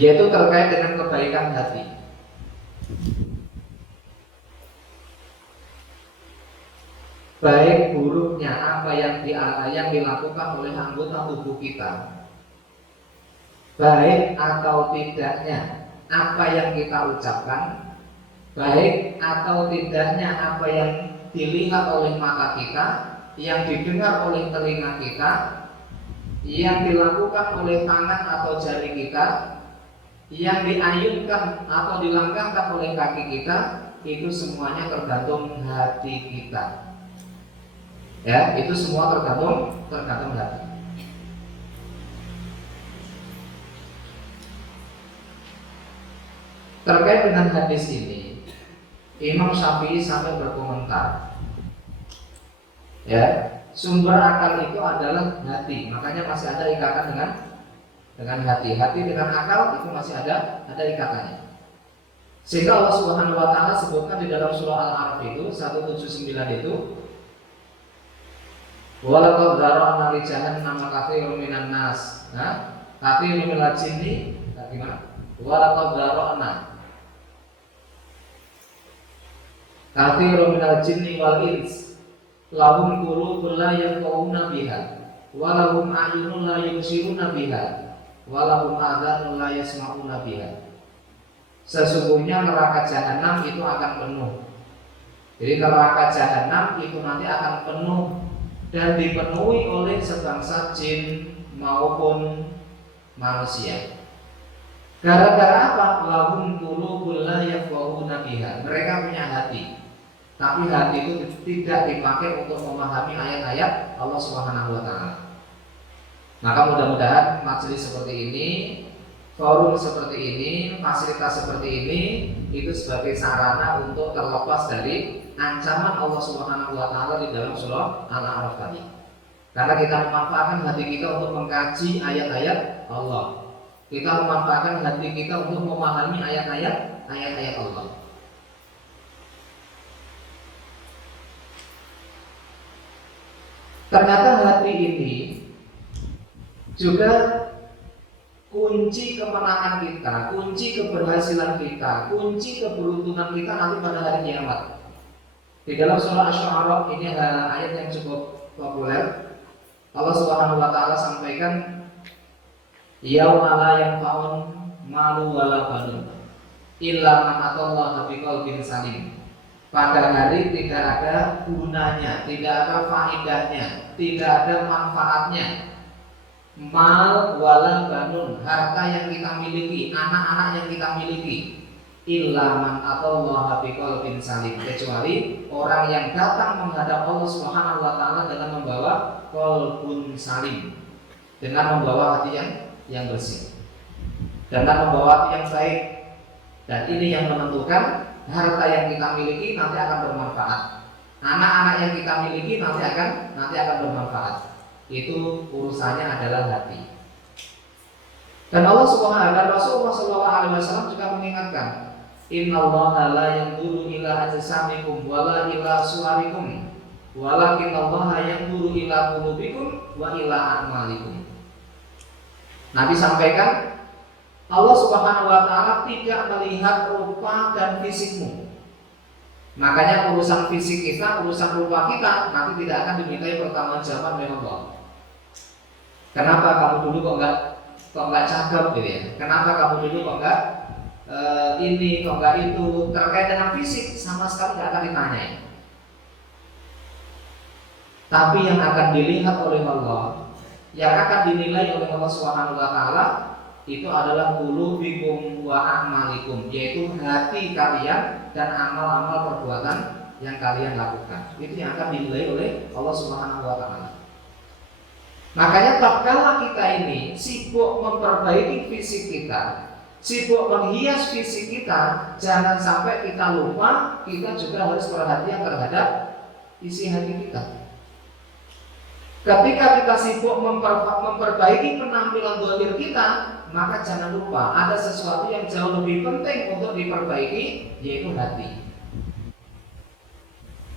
yaitu terkait dengan kebaikan hati. Baik buruknya apa yang dilakukan oleh anggota tubuh kita, baik atau tidaknya apa yang kita ucapkan, baik atau tidaknya apa yang dilihat oleh mata kita, yang didengar oleh telinga kita, yang dilakukan oleh tangan atau jari kita, yang diayunkan atau dilangkahkan oleh kaki kita, itu semuanya tergantung hati kita. Ya, itu semua tergantung hati. Terkait dengan hadis ini, Imam Syafi'i sampai berkomentar, ya, sumber akal itu adalah hati, makanya masih ada ikatan dengan hati. Hati dengan akal itu masih ada ikatannya. Sehingga Allah Subhanahu wa taala sebutkan di dalam surah Al-A'raf itu 179 itu, walaqad dzara'na li jahannam katsiran minan nas. Nah, katsirun minal jinni, gimana? Walaqad dzara'na katsirun minal jinni wal ins lahum qulubun la yafqahuna biha wa lahum a'yunun la yubsiruna biha wa lahum adhanun la yasma'una biha. Sesungguhnya neraka jahanam itu akan penuh. Jadi neraka jahanam itu nanti akan penuh dan dipenuhi oleh sebangsa jin maupun manusia. Gara-gara apa? Lahum qulubun la yafqahuna biha. Mereka punya hati, tapi hati itu tidak dipakai untuk memahami ayat-ayat Allah Subhanahu wa taala. Maka mudah-mudahan majelis seperti ini, forum seperti ini, fasilitas seperti ini itu sebagai sarana untuk terlepas dari ancaman Allah Subhanahu wa taala di dalam surah Al-A'raf tadi. Karena kita memanfaatkan hati kita untuk mengkaji ayat-ayat Allah. Kita memanfaatkan hati kita untuk memahami ayat-ayat Allah. Ternyata hati ini juga kunci kemenangan kita, kunci keberhasilan kita, kunci keberuntungan kita nanti pada hari kiamat. Di dalam surah Asy-Syu'ara ini ada ayat yang cukup populer. Allah Subhanahu wa taala sampaikan, yauma la yanfa'un malu wala banun illa man atallaha biqalbin salim. Pada hari tidak ada gunanya, tidak ada faedahnya, tidak ada manfaatnya mal wala banun, harta yang kita miliki, anak-anak yang kita miliki, illa man atallaha biqalbin salim, kecuali orang yang datang menghadap Allah Subhanahu wa taala dengan membawa qalbun salim, dengan membawa hati yang bersih, dengan membawa hati yang baik. Dan ini yang menentukan harta yang kita miliki nanti akan bermanfaat, anak-anak yang kita miliki nanti akan bermanfaat. Itu urusannya adalah hati. Dan Allah Subhanahu wa taala, Rasulullah sallallahu alaihi wasallam juga mengingatkan, innallaha la yanzuru ila ajsamikum wala ila suwarikum walakinnallaha yanzuru ila qulubikum wa ila a'malikum. Nabi sampaikan, Allah Subhanahu wa taala tidak melihat rupa dan fisikmu. Makanya urusan fisik kita, urusan rupa kita nanti tidak akan dimintai pertanggungjawaban oleh Allah. Kenapa kamu dulu kok enggak cakep gitu ya? Kenapa kamu dulu kok enggak ini, kok enggak itu? Terkait dengan fisik sama sekali enggak akan ditanyai. Tapi yang akan dilihat oleh Allah, yang akan dinilai oleh Allah Subhanahu wa taala itu adalah qulubikum wa a'malikum, yaitu hati kalian dan amal-amal perbuatan yang kalian lakukan. Itu yang akan dinilai oleh Allah Subhanahu wa taala. Makanya tatkala kita ini sibuk memperbaiki fisik kita, sibuk menghias fisik kita, jangan sampai kita lupa kita juga harus perhatian terhadap isi hati kita. Ketika kita sibuk memperbaiki penampilan zahir kita, maka jangan lupa ada sesuatu yang jauh lebih penting untuk diperbaiki, yaitu hati.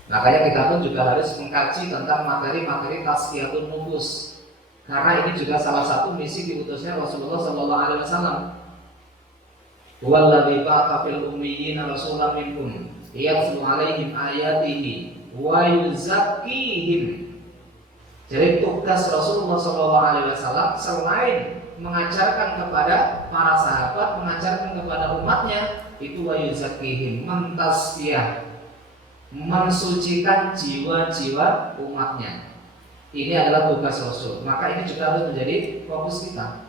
Makanya kita pun juga harus mengkaji tentang materi-materi tazkiyatun nufus, karena ini juga salah satu misi diutusnya Rasulullah sallallahu alaihi wasallam. Huwallazi ba'atsa fil ummiyina rasulan minhum yatlu 'alaihim ayatihi wa yuzakkihim. Jadi tugas Rasulullah SAW selain mengajarkan kepada para sahabat, mengajarkan kepada umatnya, itu wa yuzakkihim, mentasfiyah, mensucikan jiwa-jiwa umatnya. Ini adalah tugas Rasul. Maka ini juga harus menjadi fokus kita.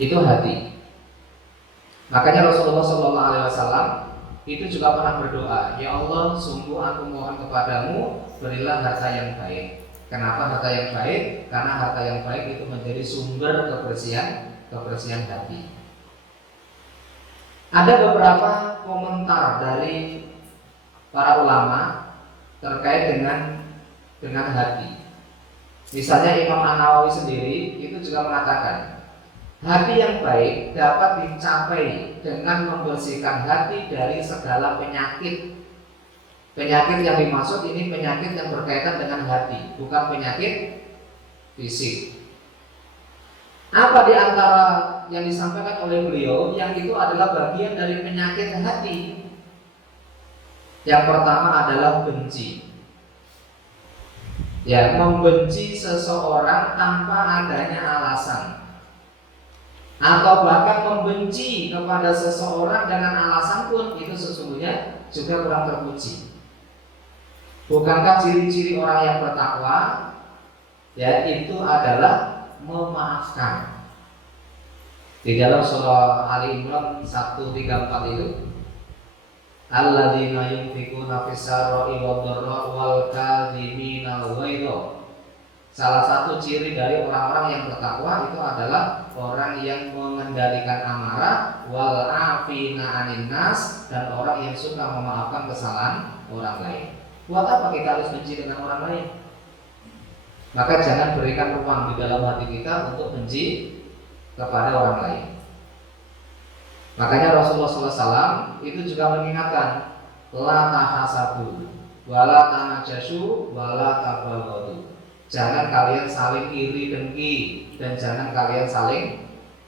Itu hati. Makanya Rasulullah SAW itu juga pernah berdoa, ya Allah, sungguh aku mohon kepadamu, berilah harta yang baik. Kenapa harta yang baik? Karena harta yang baik itu menjadi sumber kebersihan hati. Ada beberapa komentar dari para ulama terkait dengan hati. Misalnya Imam An-Nawawi sendiri itu juga mengatakan, hati yang baik dapat dicapai dengan membersihkan hati dari segala penyakit. Penyakit yang dimaksud ini penyakit yang berkaitan dengan hati, bukan penyakit fisik. Apa di antara yang disampaikan oleh beliau yang itu adalah bagian dari penyakit hati? Yang pertama adalah benci. Ya, membenci seseorang tanpa adanya alasan, atau bahkan membenci kepada seseorang dengan alasan pun itu sesungguhnya juga kurang terpuji. Bukankah ciri-ciri orang yang bertakwa ya itu adalah memaafkan? Di dalam surah Ali Imran 134 itu, alladzina yunfikuna fis-sarra'i wad-dharra'i wal kadhiminal ghaidha. Salah satu ciri dari orang-orang yang bertakwa itu adalah orang yang mengendalikan amarah, wal afina 'anin nas, dan orang yang suka memaafkan kesalahan orang lain. Buat apa kita harus benci dengan orang lain? Maka jangan berikan ruang di dalam hati kita untuk benci kepada orang lain. Makanya Rasulullah SAW itu juga mengingatkan, la tahasadu, wala tanajashu, wala tabaghadu. Jangan kalian saling iri dengki, dan jangan kalian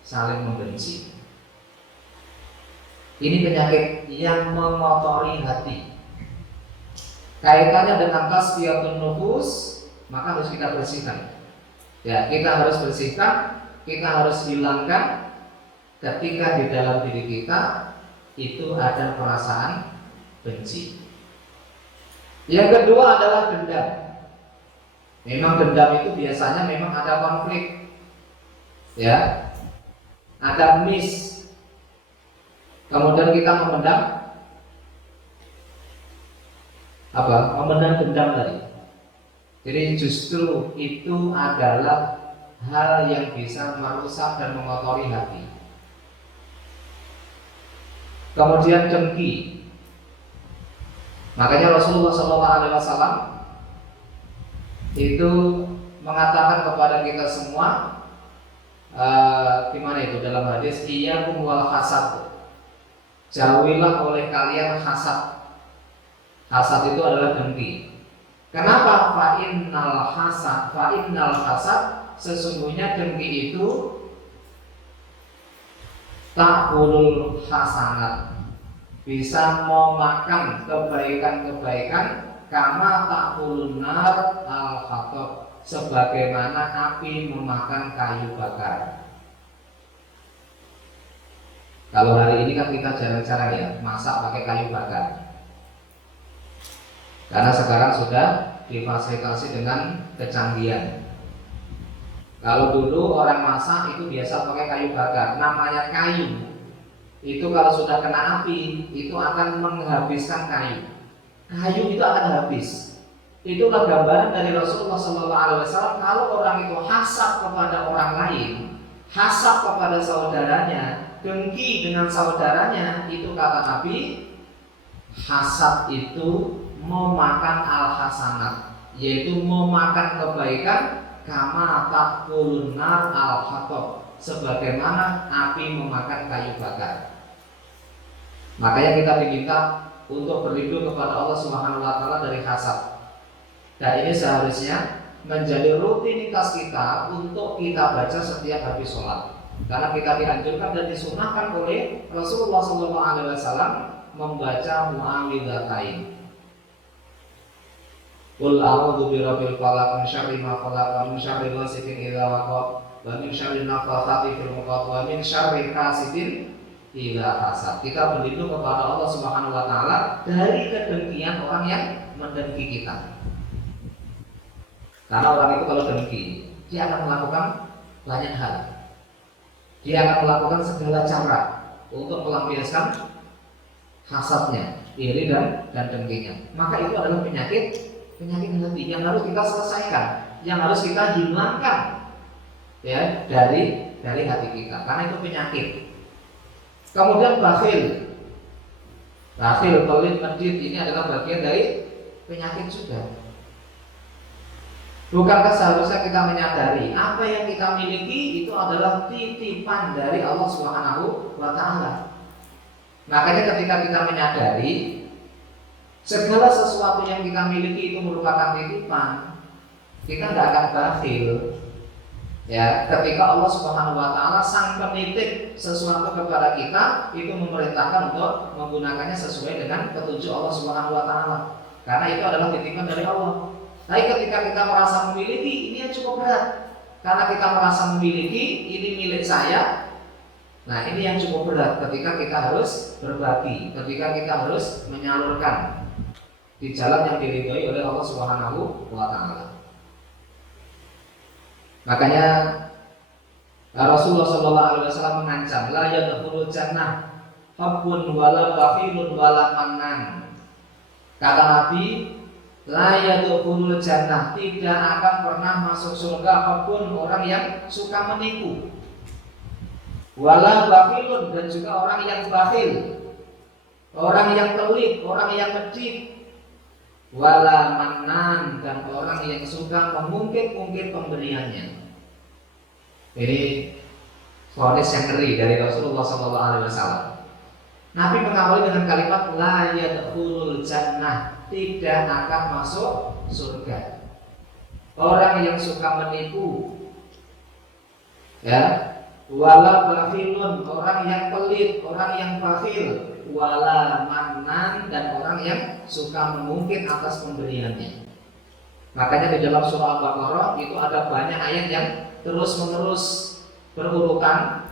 saling membenci. Ini penyakit yang mengotori hati. Kaitannya dengan tasfiyatun nufus, maka harus kita bersihkan. Ya, kita harus bersihkan, kita harus hilangkan ketika di dalam diri kita itu ada perasaan benci. Yang kedua adalah dendam. Memang dendam itu biasanya memang ada konflik, ya, ada miss. Kemudian kita memendam apa? Memendam dendam tadi. Jadi justru itu adalah hal yang bisa merusak dan mengotori hati. Kemudian dengki. Makanya Rasulullah SAW itu mengatakan kepada kita semua, gimana itu dalam hadis, iyyakum wal hasad, jauhilah oleh kalian hasad. Hasad itu adalah dengki. Kenapa? Fa'innal hasad, sesungguhnya dengki itu ta'kulul hasanat, bisa memakan kebaikan-kebaikan, kama ta'kulun nar al-hatab, sebagaimana api memakan kayu bakar. Kalau hari ini kan kita jarang-jarang ya masak pakai kayu bakar, karena sekarang sudah difasilitasi dengan kecanggihan. Kalau dulu orang masak itu biasa pakai kayu bakar. Namanya kayu itu kalau sudah kena api itu akan menghabiskan kayu. Kayu itu akan habis. Itulah gambaran dari Rasulullah SAW. Kalau orang itu hasad kepada orang lain, hasad kepada saudaranya, dengki dengan saudaranya, itu kata Nabi, hasad itu memakan al-hasanat, yaitu memakan kebaikan, kama ta'kulun nar al-hatab, sebagaimana api memakan kayu bakar. Makanya kita diminta untuk berlindung kepada Allah Subhanahu wa taala dari hasad. Dan ini seharusnya menjadi rutinitas kita untuk kita baca setiap habis sholat. Karena kita dianjurkan dan disunahkan oleh Rasulullah SAW membaca muawwidzatain. Qul a'udzu birabbil falaq min syarri ma khalaq wa min syarri ghasiqin idza waqab wa min syarri nafthatsati fil 'uqad wa min syarri hasidin idza hasad. Kita berlindung kepada Allah Subhanahu wa taala dari kedengkian orang yang mendengki kita. Karena orang itu kalau dengki, dia akan melakukan banyak hal. Dia akan melakukan segala cara untuk melampiaskan hasadnya, iri dan dengkinya. Maka itu adalah penyakit hati yang harus kita selesaikan, yang harus kita hilangkan ya dari hati kita, karena itu penyakit. Kemudian bakhil, pelit, medit, ini adalah bagian dari penyakit juga. Bukankah seharusnya kita menyadari apa yang kita miliki itu adalah titipan dari Allah Subhanahu wa taala. Makanya ketika kita menyadari segala sesuatu yang kita miliki itu merupakan titipan, kita tidak akan bakhil. Ya, ketika Allah Subhanahu wa taala sang penitip sesuatu kepada kita, itu memerintahkan untuk menggunakannya sesuai dengan petunjuk Allah Subhanahu wa taala. Karena itu adalah titipan dari Allah. Tapi ketika kita merasa memiliki, ini yang cukup berat. Karena kita merasa memiliki, ini milik saya. Nah, ini yang cukup berat ketika kita harus berbagi, ketika kita harus menyalurkan di jalan yang diridhoi oleh Allah Subhanahu wa taala. Makanya Rasulullah SAW mengancam, la yadkhulul jannah habbun wala bakhilun wala mannan. Kata Nabi, la yadkhulul jannah, tidak akan pernah masuk surga apapun orang yang suka menipu, wala bakhilun, dan juga orang yang bakhil, orang yang pelit, orang yang medit, wala mannan, dan orang yang suka mengungkit-ungkit pemberiannya. Ini vonis yang ngeri dari Rasulullah SAW. Nabi mengawali dengan kalimat la yadkhulul jannah, tidak akan masuk surga orang yang suka menipu, ya, wala bakhilun, orang yang pelit, orang yang bakhil, wala mannan, dan orang yang suka mengungkit atas pemberiannya. Makanya di dalam surah Al-Baqarah itu ada banyak ayat yang terus menerus berurutan.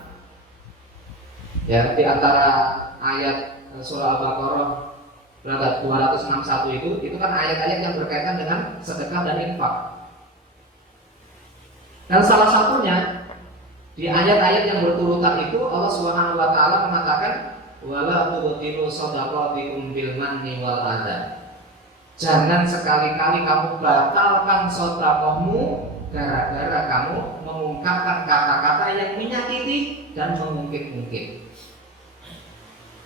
Ya, di antara ayat surah Al-Baqarah 261 itu kan ayat-ayat yang berkaitan dengan sedekah dan infak. Dan salah satunya di ayat-ayat yang berurutan itu Allah Subhanahu wa taala mengatakan wala tubtilu shadaqatikum bil manni wal adha. Jangan sekali-kali kamu batalkan sedekahmu gara-gara kamu mengungkapkan kata-kata yang menyakiti dan mengungkit-ungkit.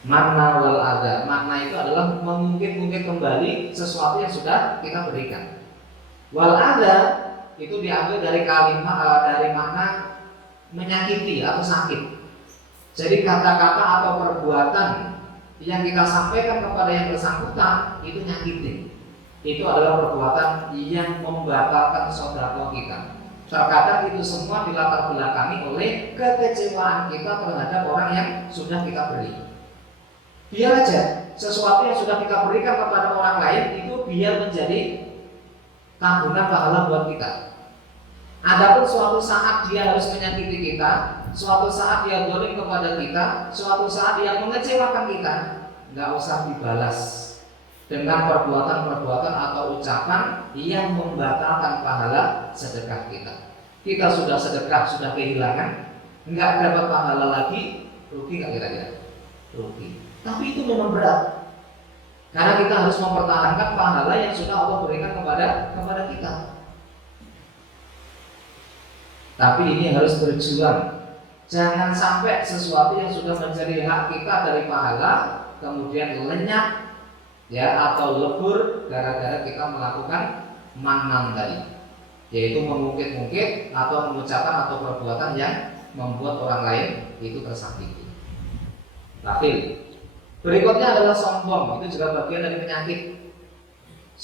Manna wal adha. Manna itu adalah mengungkit-ungkit kembali sesuatu yang sudah kita berikan. Wal adha itu diambil dari kalimat dari makna menyakiti atau sakit. Jadi kata-kata atau perbuatan yang kita sampaikan kepada yang bersangkutan itu nyakitin. Itu adalah perbuatan yang membatalkan sedekah kita. Terkadang itu semua dilatar belakangi oleh kekecewaan kita terhadap orang yang sudah kita beri. Biar aja sesuatu yang sudah kita berikan kepada orang lain itu biar menjadi tabungan pahala buat kita. Adapun suatu saat dia harus menyakiti kita, suatu saat dia zalim kepada kita, suatu saat dia mengecewakan kita, nggak usah dibalas dengan perbuatan-perbuatan atau ucapan yang membatalkan pahala sedekah kita. Kita sudah sedekah, sudah kehilangan, nggak dapat pahala lagi, rugi nggak kira-kira? Rugi. Tapi itu memang berat, karena kita harus mempertahankan pahala yang sudah Allah berikan kepada kita. Tapi ini harus berjuang. Jangan sampai sesuatu yang sudah menjadi hak kita dari pahala kemudian lenyap, ya, atau lebur gara-gara kita melakukan mannan tadi, yaitu mengungkit-ungkit atau mengucapkan atau perbuatan yang membuat orang lain itu tersakiti. Bakhil. Berikutnya adalah sombong. Itu juga bagian dari penyakit.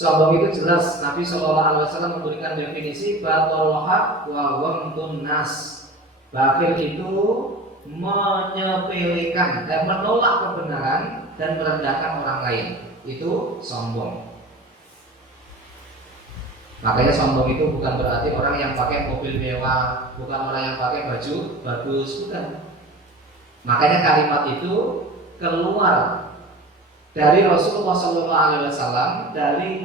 Sombong itu jelas Nabi Shallallahu Alaihi Wasallam memberikan definisi batorul haq wa ghamtun nas. Batil itu menyepelekan dan menolak kebenaran dan merendahkan orang lain. Itu sombong. Makanya sombong itu bukan berarti orang yang pakai mobil mewah, bukan orang yang pakai baju bagus, bukan. Makanya kalimat itu keluar dari Rasulullah SAW, dari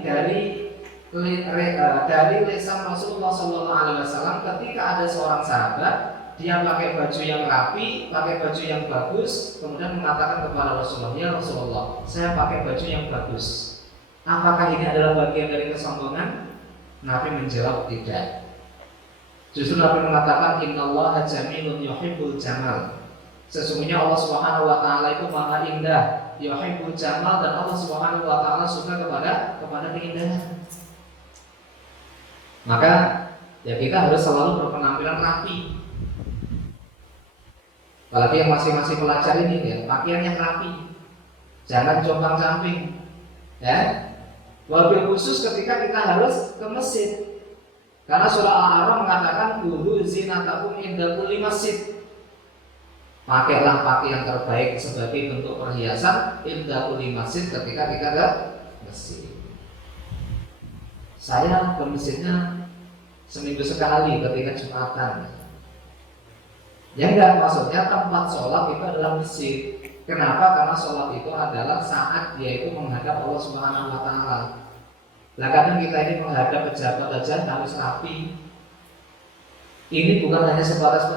lisan Rasulullah SAW ketika ada seorang sahabat dia pakai baju yang rapi, pakai baju yang bagus, kemudian mengatakan kepada Rasulullah, ya Rasulullah, saya pakai baju yang bagus. Apakah ini adalah bagian dari kesombongan? Nabi menjawab tidak. Justru Nabi mengatakan innallaha jamilun yuhibbul jamal. Sesungguhnya Allah Subhanahu wa taala itu maha indah, yuhibbul jamal, dan Allah Subhanahu wa taala suka kepada keindahan. Maka ya kita harus selalu berpenampilan rapi. Apalagi yang masih pelajar ini ya, pakaian yang rapi. Jangan compang-camping. Ya. Wabil khusus ketika kita harus ke masjid. Karena surah Al-A'raf mengatakan khudhu zinatakum inda kulli masjid. Pakailah pakaian terbaik sebagai bentuk perhiasan inda kulli masjid ketika kita ke masjid. Saya ke masjidnya seminggu sekali ketika Jumatan. Ya enggak, maksudnya tempat sholat itu adalah masjid. Kenapa? Karena sholat itu adalah saat dia itu menghadap Allah Subhanahu wa taala. Lah kadang kita ini menghadap pejabat aja harus rapi. Ini bukan hanya sebatas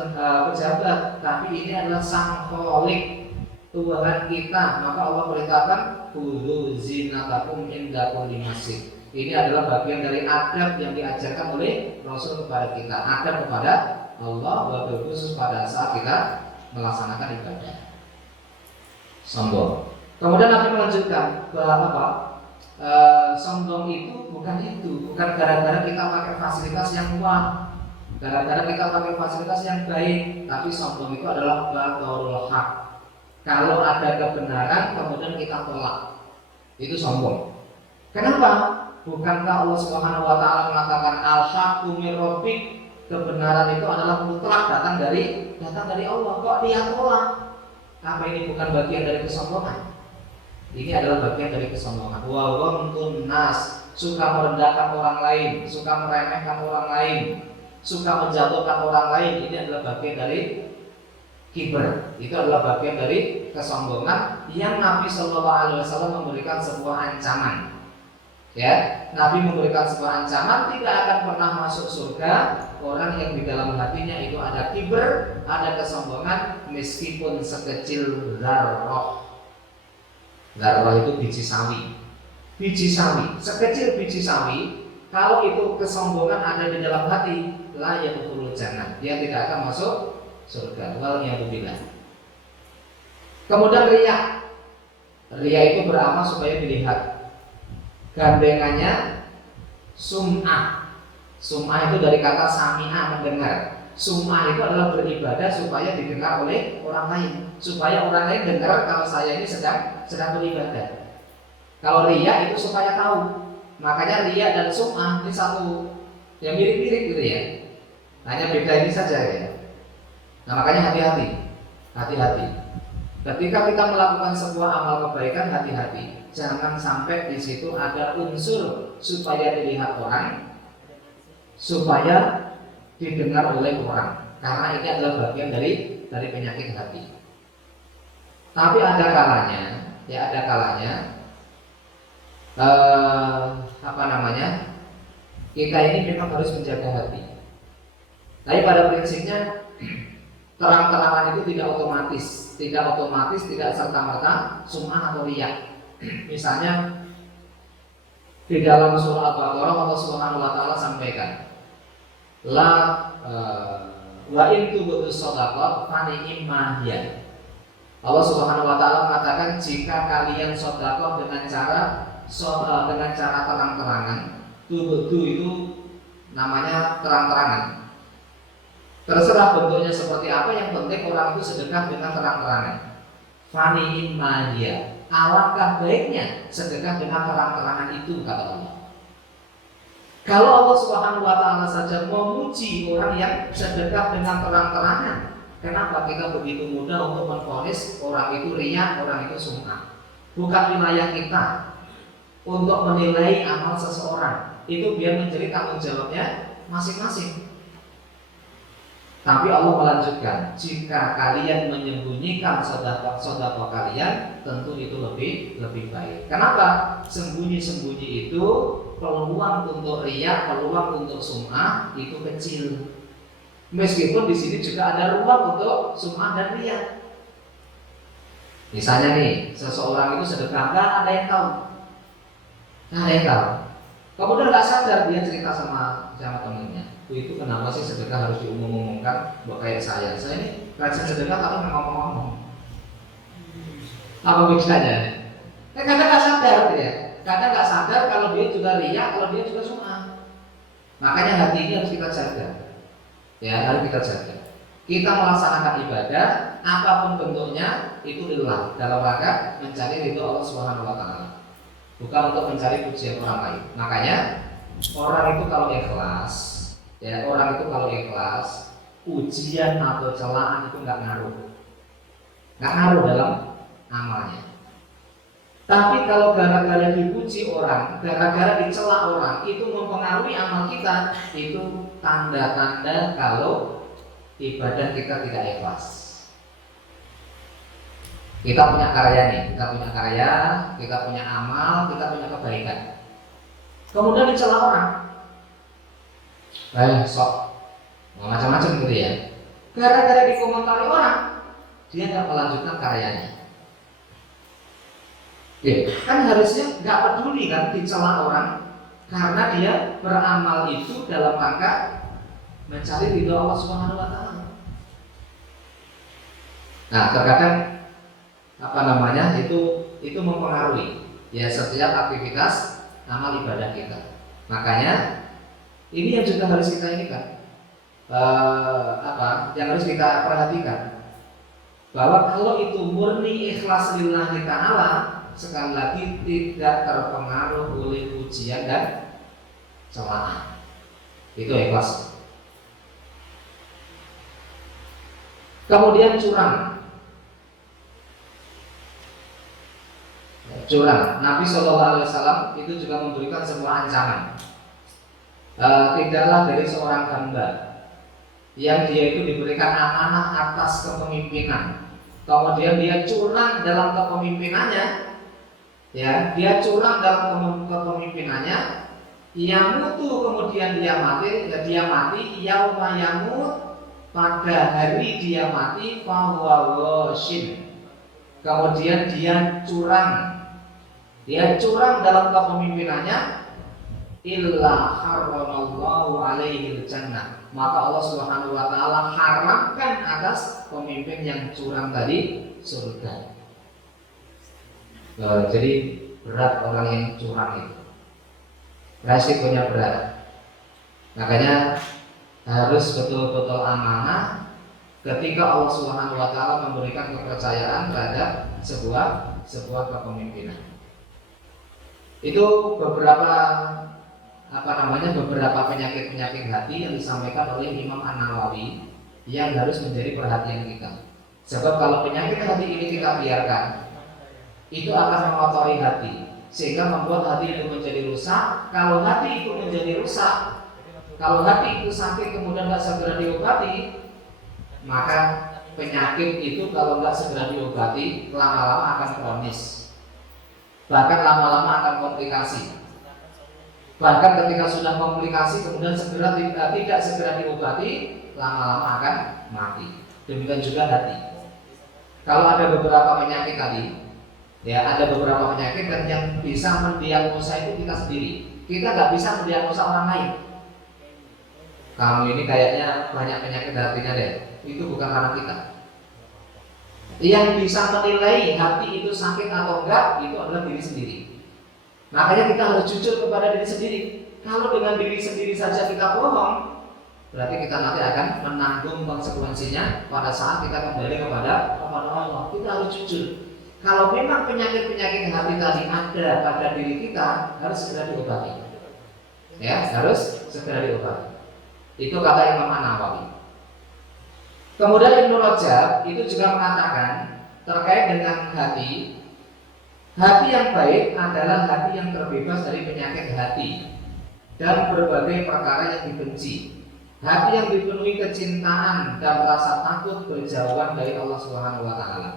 pejabat, tapi ini adalah sang Khalik, Tuhan kita. Maka Allah perintahkan khudhu zinatakum inda kulli masjid. Ini adalah bagian dari adab yang diajarkan oleh Rasul kepada kita. Adab kepada Allah, wabil khusus pada saat kita melaksanakan ibadah. Sombong. Kemudian Nabi melanjutkan bahwa sombong itu bukan gara-gara kita pakai fasilitas yang wah, gara-gara kita pakai fasilitas yang baik, tapi sombong itu adalah batorul haq. Kalau ada kebenaran kemudian kita tolak, itu sombong. Kenapa? Bukankah Allah Subhanahu wa taala mengatakan al-haqqu mir rabbik, kebenaran itu adalah mutlak datang dari Allah. Kok dia tolak? Apa ini bukan bagian dari kesombongan? Ini adalah bagian dari kesombongan. Wa ghamtun nas, suka merendahkan orang lain, suka meremehkan orang lain, suka menjatuhkan orang lain. Ini adalah bagian dari kiber. Itu adalah bagian dari kesombongan yang Nabi Shallallahu Alaihi Wasallam memberikan sebuah ancaman. Ya, Nabi memberikan sebuah ancaman tidak akan pernah masuk surga orang yang di dalam hatinya itu ada kiber, ada kesombongan, meskipun sekecil zarrah. Zarrah itu biji sawi. Biji sawi, sekecil biji sawi, kalau itu kesombongan ada di dalam hati, la yadkhulul jannah, dia tidak akan masuk surga. Wal yadzubillah. Kemudian riya. Riya itu beramal supaya dilihat. Gandengannya sum'ah. Sum'ah itu dari kata sami'ah, mendengar. Sum'ah itu adalah beribadah supaya didengar oleh orang lain, supaya orang lain dengar kalau saya ini sedang beribadah. Kalau riya itu supaya tahu. Makanya riya dan sum'ah ini satu yang mirip-mirip gitu ya. Hanya beda ini saja ya. Nah makanya hati-hati. Ketika kita melakukan sebuah amal kebaikan, hati-hati. Jangan sampai di situ ada unsur supaya dilihat orang, supaya didengar oleh orang. Karena ini adalah bagian dari penyakit hati. Tapi ada kalanya, kita ini memang harus menjaga hati. Tapi pada prinsipnya terang-terangan itu tidak otomatis, tidak serta-merta sum'ah atau riya. Misalnya di dalam surah Al-Baqarah Allah Subhanahu wa taala sampaikan wa in tubdu shadaqat fa ni'ma hiya. Allah Subhanahu wa taala mengatakan jika kalian sedekah dengan cara terang-terangan, tubdu itu namanya terang-terangan. Terserah bentuknya seperti apa, yang penting orang itu sedekah dengan terang-terangan. Fani imaniya, alangkah baiknya sedekah dengan terang-terangan itu, kata Allah. Kalau Allah Subhanahu wa taala saja memuji orang yang sedekah dengan terang-terangan, kenapa kita begitu mudah untuk menvonis orang itu riya, orang itu sum'ah? Bukan wilayah kita untuk menilai amal seseorang. Itu biar menjadi tanggung jawabnya masing-masing. Tapi Allah melanjutkan, jika kalian menyembunyikan sedekah kalian, tentu itu lebih baik. Kenapa? Sembunyi-sembunyi itu peluang untuk riya, peluang untuk sum'ah itu kecil. Meskipun di sini juga ada ruang untuk sum'ah dan riya. Misalnya nih, seseorang itu sedekah, nggak ada yang tahu. Nggak ada yang tahu. Kemudian nggak sadar dia cerita sama temennya. Itu kenapa sih sedekah harus diumumkan buat kayak saya ini rajin sedekah tapi nggak ngomong-ngomong. Apa bedanya? Kadang nggak sadar ya. Kadang nggak sadar kalau dia juga riya, kalau dia juga sum'ah. Makanya hati ini harus kita jaga. Ya, harus kita jaga. Kita melaksanakan ibadah apapun bentuknya itu lillah, dalam rangka mencari ridho Allah Subhanahu wa taala. Bukan untuk mencari pujian orang lain. Makanya orang itu kalau ikhlas, ya orang itu kalau ikhlas, ujian atau celaan itu nggak ngaruh dalam amalnya. Tapi kalau gara-gara dipuji orang, gara-gara dicela orang, itu mempengaruhi amal kita, itu tanda-tanda kalau ibadah kita tidak ikhlas. Kita punya karya nih, kita punya amal, kita punya kebaikan. Kemudian dicela orang, sok macam-macam gitu ya. Gara-gara dikomentari orang, dia nggak melanjutkan karyanya. Ya, kan harusnya nggak peduli kan dicela orang, karena dia beramal itu dalam rangka mencari ridho Allah Subhanahu wa taala. Nah, terkadang itu mempengaruhi ya setiap aktivitas amal ibadah kita. Makanya ini yang juga harus kita yang harus kita perhatikan, bahwa kalau itu murni ikhlas lillahi ta'ala, sekali lagi tidak terpengaruh oleh pujian dan celaan. Itu ikhlas. Kemudian curang. Nabi SAW itu juga memberikan sebuah ancaman. Tidaklah dari seorang hamba yang dia itu diberikan amanah atas kepemimpinan, kemudian dia curang dalam kepemimpinannya, ya dia curang dalam kepemimpinannya, kemudian dia mati, yauma yamut, pada hari dia mati, fahuwa ghashin, kemudian dia curang dalam kepemimpinannya, illa haramallahu alaihi jannah, maka Allah Subhanahu wa taala haramkan atas pemimpin yang curang tadi surga. Jadi berat orang yang curang itu, resikonya berat. Makanya harus betul-betul amanah ketika Allah Subhanahu wa taala memberikan kepercayaan terhadap sebuah kepemimpinan. Itu beberapa penyakit hati yang disampaikan oleh Imam An-Nawawi yang harus menjadi perhatian kita. Sebab kalau penyakit hati ini kita biarkan, itu akan mengotori hati sehingga membuat hati itu menjadi rusak. Kalau hati itu menjadi rusak, kalau hati itu sakit kemudian nggak segera diobati, maka penyakit itu kalau nggak segera diobati lama-lama akan kronis. Bahkan lama-lama akan komplikasi. Bahkan ketika sudah komplikasi kemudian tidak segera diobati, lama-lama akan mati. Demikian juga hati. Kalau ada beberapa penyakit tadi, ya ada beberapa penyakit dan yang bisa mendiagnosa itu kita sendiri. Kita nggak bisa mendiagnosa orang lain. Kamu ini kayaknya banyak penyakit hatinya deh. Itu bukan karena kita. Yang bisa menilai hati itu sakit atau enggak itu adalah diri sendiri. Makanya kita harus jujur kepada diri sendiri. Kalau dengan diri sendiri saja kita bohong, berarti kita nanti akan menanggung konsekuensinya pada saat kita kembali kepada Allah. Kita harus jujur. Kalau memang penyakit-penyakit hati tadi ada pada diri kita, harus segera diobati. ya harus segera diobati. Itu kata Imam An-Nawawi. Kemudian Ibnu Rajab itu juga mengatakan terkait dengan hati, hati yang baik adalah hati yang terbebas dari penyakit hati dan berbagai perkara yang dibenci. Hati yang dipenuhi kecintaan dan rasa takut berjauhan dari Allah Subhanahu wa taala.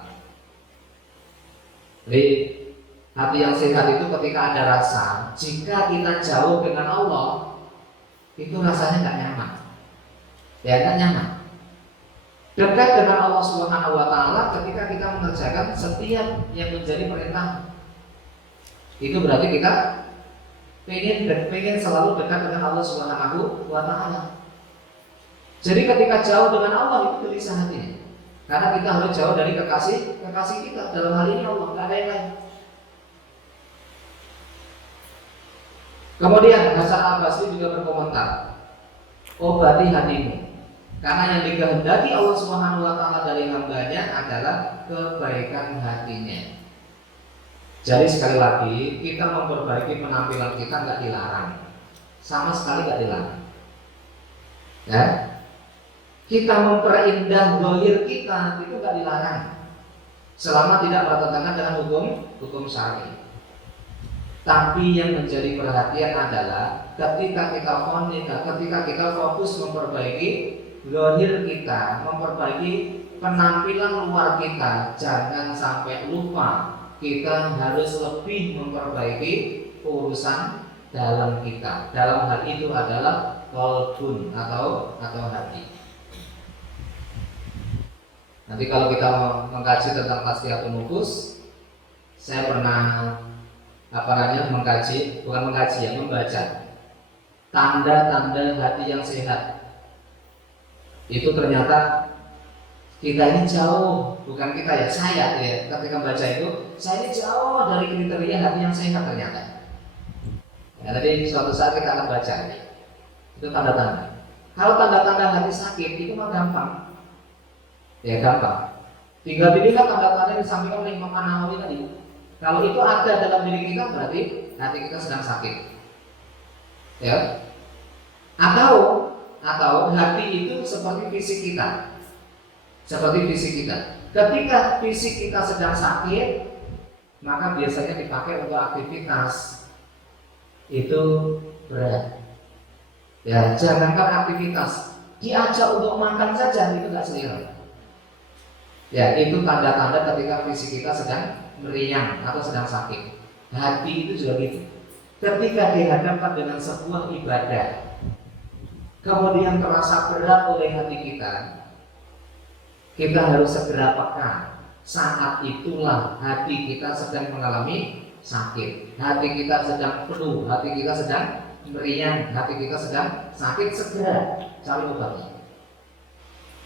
Jadi hati yang sehat itu ketika ada rasa, jika kita jauh dengan Allah, itu rasanya nggak nyaman. Ya nggak nyaman. Dekat dengan Allah Subhanahu wa taala ketika kita mengerjakan setiap yang menjadi perintah. Itu berarti kita pengen selalu dekat dengan Allah Subhanahu wa taala. Jadi ketika jauh dengan Allah itu gelisah hatinya. Karena kita harus jauh dari kekasih kita. Dalam hal ini Allah, nggak ada yang lain. Kemudian Hasan Al-Basri juga berkomentar, obati hatimu, karena yang dikehendaki Allah Subhanahu wa taala dari hambanya adalah kebaikan hatinya. Jadi sekali lagi kita memperbaiki penampilan kita nggak dilarang, sama sekali nggak dilarang. Ya, kita memperindah zahir kita itu nggak dilarang, selama tidak bertentangan dengan hukum syar'i. Tapi yang menjadi perhatian adalah ketika kita fokus memperbaiki zahir kita, memperbaiki penampilan luar kita, jangan sampai lupa kita harus lebih memperbaiki urusan dalam kita. Dalam hal itu adalah qalbun atau hati. Nanti kalau kita mengkaji tentang tasfiyatun nufus, saya pernah membaca tanda-tanda hati yang sehat. Itu ternyata kita ini jauh, bukan kita ya, saya ya, ketika baca itu saya ini jauh dari kriteria hati yang sehat ternyata. Ya, tadi suatu saat kita akan baca itu tanda-tanda. Kalau tanda-tanda hati sakit itu mah gampang. Ya gampang. Tinggal dilihat tanda-tanda yang disampaikan oleh Imam An-Nawawi tadi. Kalau itu ada dalam diri kita berarti hati kita sedang sakit. Ya. Atau hati itu seperti fisik kita. Ketika fisik kita sedang sakit, maka biasanya dipakai untuk aktivitas itu berat. Ya, jangankan aktivitas, diajak untuk makan saja itu nggak selera. Ya, itu tanda-tanda ketika fisik kita sedang meriang atau sedang sakit. Hati itu juga gitu. Ketika dihadapkan dengan sebuah ibadah, kemudian terasa berat oleh hati kita harus segera peka. Saat itulah hati kita sedang mengalami sakit, hati kita sedang flu, hati kita sedang meriang, hati kita sedang sakit, segera cari obatnya.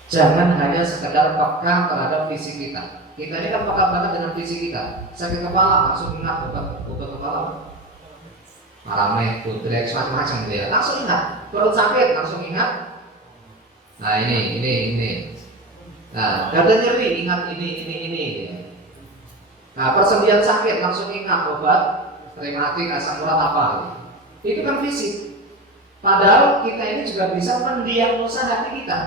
Jangan hanya sekedar peka terhadap fisik kita. Kita ini kan peka banget dengan fisik kita. Sakit kepala langsung ingat obat kepala. Malamnya putri macam-macam gitu ya. Langsung ingat. Perut sakit langsung ingat. Nah ini. Nah dada nyeri ingat ini. Nah persendian sakit langsung ingat obat rematik asam urat apa. Itu kan fisik. Padahal kita ini juga bisa mendiagnosa hati kita.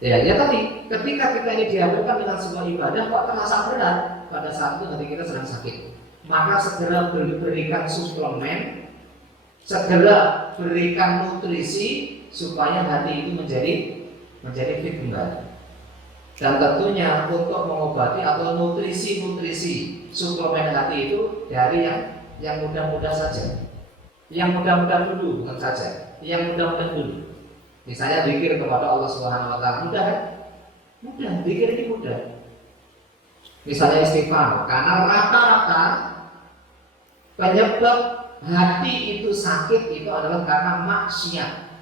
Ya tadi, ketika kita ini dihadapkan dengan sebuah ibadah kok terasa berat, pada saat itu hati kita sedang sakit, maka segera berikan suplemen, segera berikan nutrisi supaya hati itu menjadi fit kembali. Dan tentunya untuk mengobati atau nutrisi suplemen hati itu dari yang mudah-mudah saja, yang mudah-mudah dulu bukan saja, yang mudah-mudah dulu. Misalnya zikir kepada Allah Subhanahu wa taala, mudah kan? Mudah, zikir ini mudah. Misalnya istighfar, karena rata-rata penyebab hati itu sakit itu adalah karena maksiat.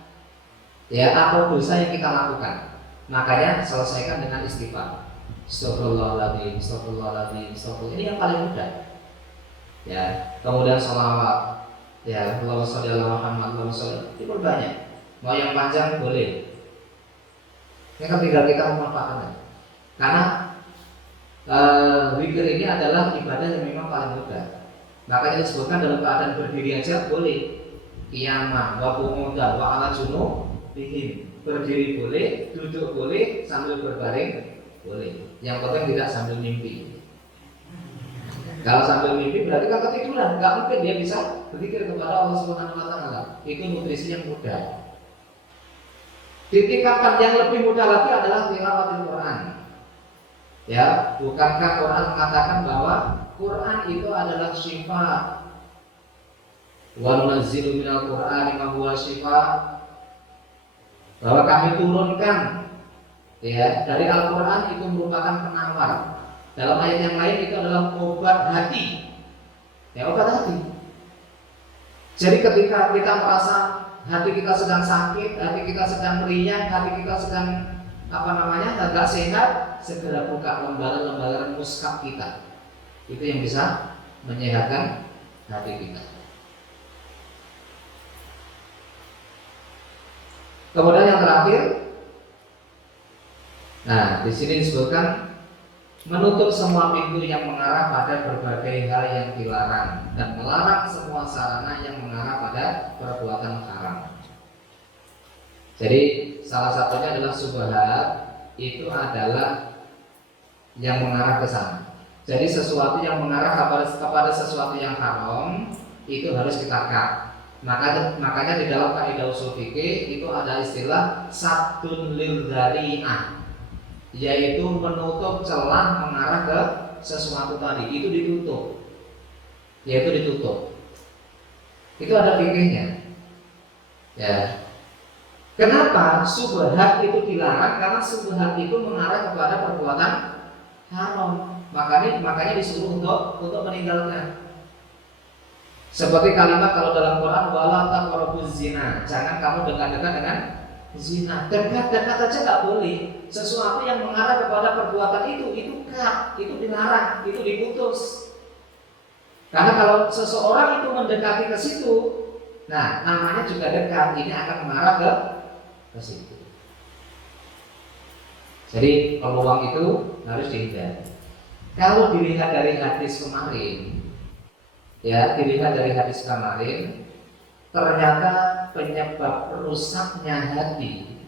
Ya, atau dosa yang kita lakukan. Makanya selesaikan dengan istighfar. Astagfirullahaladzim. Ini yang paling mudah. Ya, kemudian sholawat. Ya, Allahumma sholli ala Muhammad, Allahumma sholli. Itu banyak. Mau yang panjang boleh. Ini kan tinggal kita memanfaatkan. Karena zikir ini adalah ibadah yang memang paling mudah. Makanya disebutkan dalam keadaan berdiri aja boleh. qiyamah wa qu'udan wa ala junubihim. Berdiri boleh, duduk boleh, sambil berbaring boleh. Yang penting tidak sambil mimpi. Kalau sambil mimpi berarti kan ketiduran, nggak mungkin dia bisa berzikir kepada Allah Subhanahu wa taala. Itu nutrisi yang mudah. Ditingkatkan yang lebih mudah lagi adalah tilawatil Quran. Ya, bukankah Quran mengatakan bahwa Quran itu adalah syifa. Wa nunazzilu minal Qur'ani ma huwa syifa. Bahwa kami turunkan ya dari Al-Quran itu merupakan penawar. Dalam ayat yang lain itu adalah obat hati. Ya, obat hati. Jadi ketika kita merasa hati kita sedang sakit, hati kita sedang meriang, hati kita sedang agak sehat, segera buka lembaran-lembaran mushaf kita. Itu yang bisa menyehatkan hati kita. Kemudian yang terakhir, nah di sini disebutkan menutup semua pintu yang mengarah pada berbagai hal yang dilarang dan melarang semua sarana yang mengarah pada perbuatan haram. Jadi salah satunya adalah syubhat, itu adalah yang mengarah ke sana. Jadi sesuatu yang mengarah kepada sesuatu yang haram itu harus kita cut. Makanya di dalam kaidah ushul fikih itu ada istilah saddun lil dzari'ah, yaitu menutup celah mengarah ke sesuatu tadi, itu ditutup. Itu ada fikihnya. Ya. Kenapa syubhat itu dilarang? Karena syubhat itu mengarah kepada perbuatan haram. Makanya disuruh untuk meninggalkan. Seperti kalimat kalau dalam Quran wala taqrabuz zina, jangan kamu dekat-dekat dengan zina. Dekat-dekat aja nggak boleh. Sesuatu yang mengarah kepada perbuatan itu dilarang, itu diputus. Karena kalau seseorang itu mendekati ke situ, nah namanya juga dekat, ini akan mengarah ke situ. Jadi peluang itu harus dihindari. Kalau dilihat dari hadis kemarin, ternyata penyebab rusaknya hati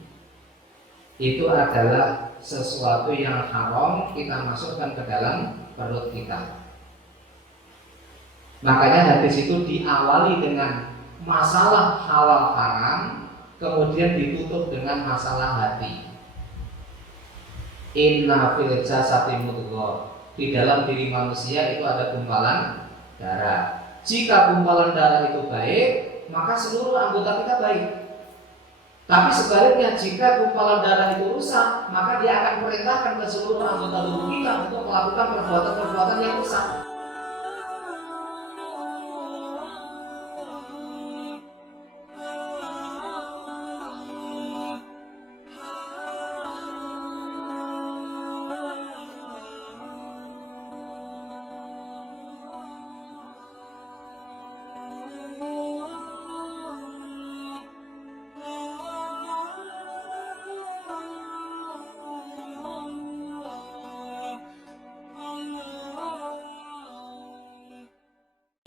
itu adalah sesuatu yang haram kita masukkan ke dalam perut kita. Makanya hadis itu diawali dengan masalah halal haram, kemudian ditutup dengan masalah hati. Inna fil jasadi mudghah, di dalam diri manusia itu ada gumpalan darah. Jika gumpalan darah itu baik, maka seluruh anggota kita baik. Tapi sebaliknya, jika gumpalan darah itu rusak, maka dia akan perintahkan ke seluruh anggota tubuh kita untuk melakukan perbuatan-perbuatan yang rusak.